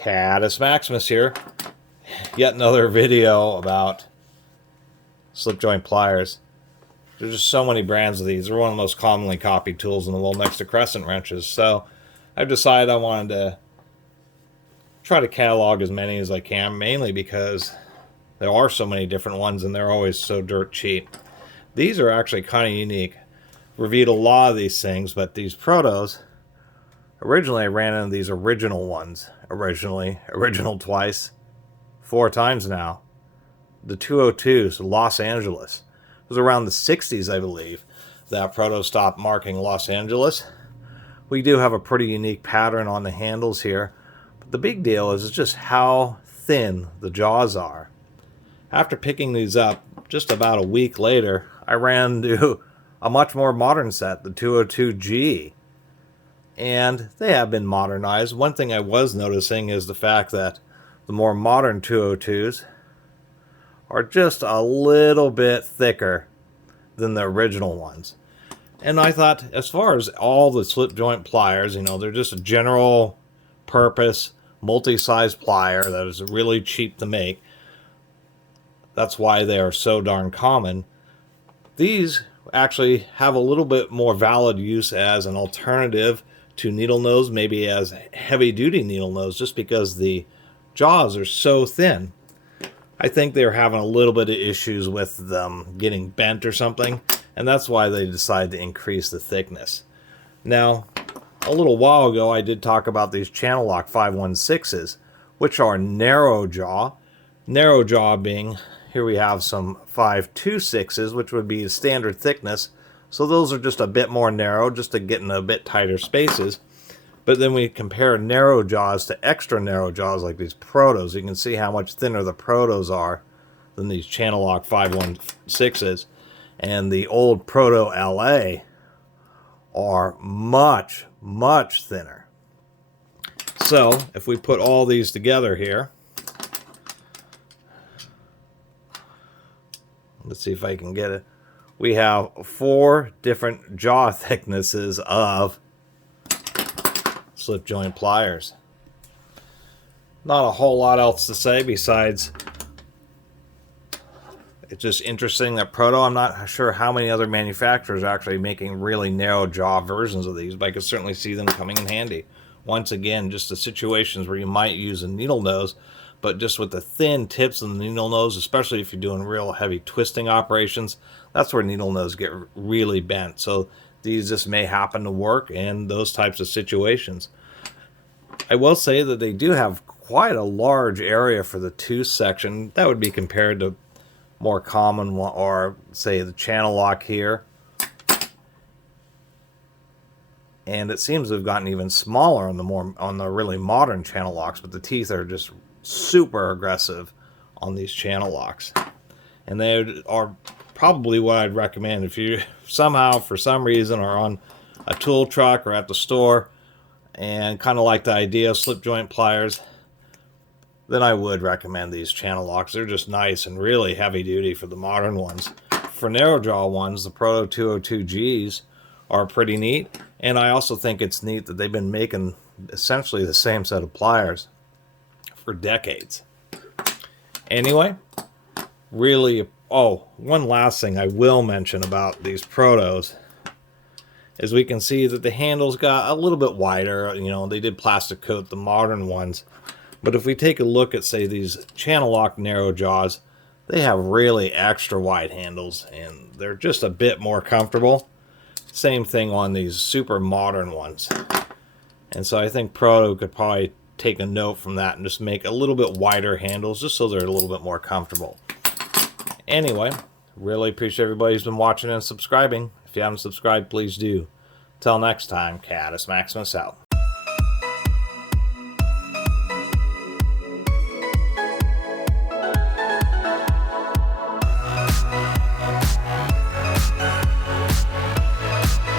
Catus Maximus here. Yet another video about slip joint pliers. There's just so many brands of these. They're one of the most commonly copied tools in the world next to crescent wrenches. So I've decided I wanted to try to catalog as many as I can, mainly because there are so many different ones and they're always so dirt cheap. These are actually kind of unique. Reviewed a lot of these things, but these Protos, originally I ran into these original ones. Original twice. 4 times now. The 202s, Los Angeles. It was around the 60s, I believe, that Proto stopped marking Los Angeles. We do have a pretty unique pattern on the handles here. But the big deal is just how thin the jaws are. After picking these up, just about a week later, I ran into a much more modern set, the 202G. And they have been modernized. One thing I was noticing is the fact that the more modern 202s are just a little bit thicker than the original ones. And I thought, as far as all the slip joint pliers, you know, they're just a general purpose, multi-size plier that is really cheap to make. That's why they are so darn common. These actually have a little bit more valid use as an alternative to needle nose, maybe as heavy duty needle nose, just because the jaws are so thin. I think they're having a little bit of issues with them getting bent or something, and that's why they decided to increase the thickness. Now, a little while ago I did talk about these channellock 516s, which are narrow jaw. Narrow jaw being, here we have some 526s, which would be standard thickness. So those are just a bit more narrow, just to get in a bit tighter spaces. But then we compare narrow jaws to extra narrow jaws like these Protos. You can see how much thinner the Protos are than these channellock 516s. And the old Proto LA are much, much thinner. So if we put all these together here, let's see if I can get it. We have 4 different jaw thicknesses of slip joint pliers. Not a whole lot else to say besides it's just interesting that Proto, I'm not sure how many other manufacturers are actually making really narrow jaw versions of these, but I could certainly see them coming in handy. Once again, just the situations where you might use a needle nose, but just with the thin tips of the needle nose, especially if you're doing real heavy twisting operations, that's where needle nose get really bent. So these just may happen to work in those types of situations. I will say that they do have quite a large area for the tooth section. That would be compared to more common one, or say the channellock here. And it seems to have gotten even smaller on the really modern channellocks, but the teeth are just super aggressive on these channellocks. And they are probably what I'd recommend if you somehow, for some reason, are on a tool truck or at the store and kind of like the idea of slip joint pliers, then I would recommend these channellocks. They're just nice and really heavy duty for the modern ones. For narrow jaw ones, the Proto 202Gs are pretty neat, and I also think it's neat that they've been making essentially the same set of pliers for decades. Anyway, really, oh, one last thing I will mention about these Protos is we can see that the handles got a little bit wider. You know, they did plastic coat the modern ones. But if we take a look at, say, these channellock narrow jaws, they have really extra wide handles, and they're just a bit more comfortable. Same thing on these super modern ones. And so I think Proto could probably take a note from that and just make a little bit wider handles just so they're a little bit more comfortable. Anyway, really appreciate everybody who's been watching and subscribing. If you haven't subscribed, please do. Till next time, Catus Maximus out.